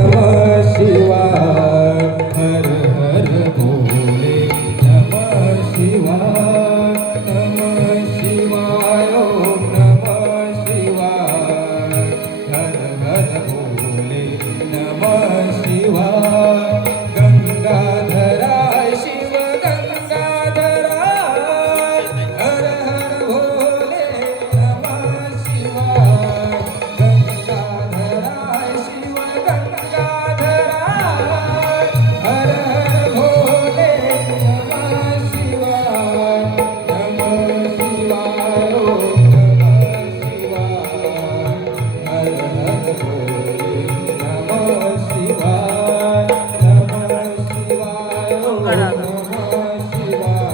नमः शिवाय हर हर भोले नमः शिवाय नमः शिवाय ओम नमः शिवाय हर हर भोले नमः शिवाय गंगाधराय शिव गंगाधराय हर हर भोले नमः शिवाय गंगाधराय शिव गंगाधराय हर हर भोले नमः शिवाय नमः शिवाय ओम नमः शिवाय हर हर भोले नमः शिवाय नमः शिवाय ओम नमः शिवाय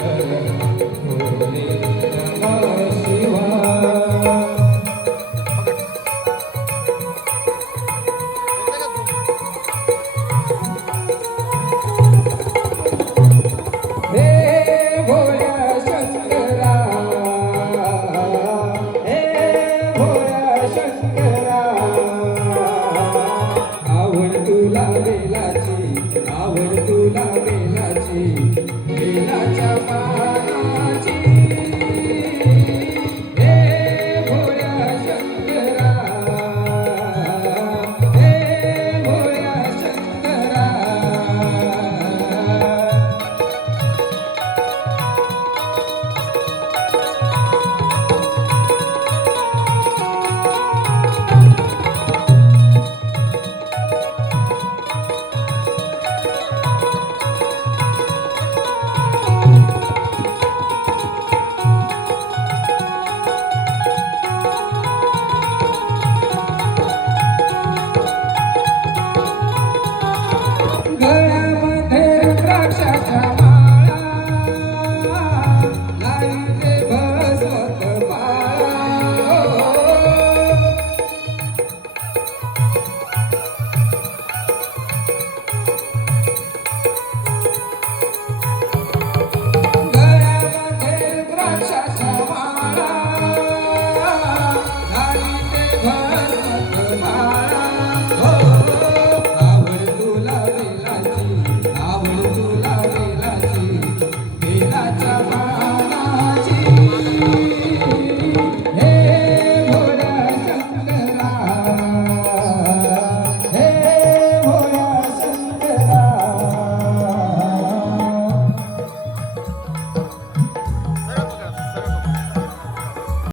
हर हर भोले नमः शिवाय हे भोळ्या शंकरा हे भोळ्या शंकरा आवड तुला बेलाची आवड तुला बेलाची बेलाच्या पानाची हे भोळ्या शंकरा हे भोळ्या शंकरा गळ्यामध्ये रुद्राक्षाच्या माळा लाईते भस्मत माळा गळ्यामध्ये रुद्राक्षाच्या माळा लाईते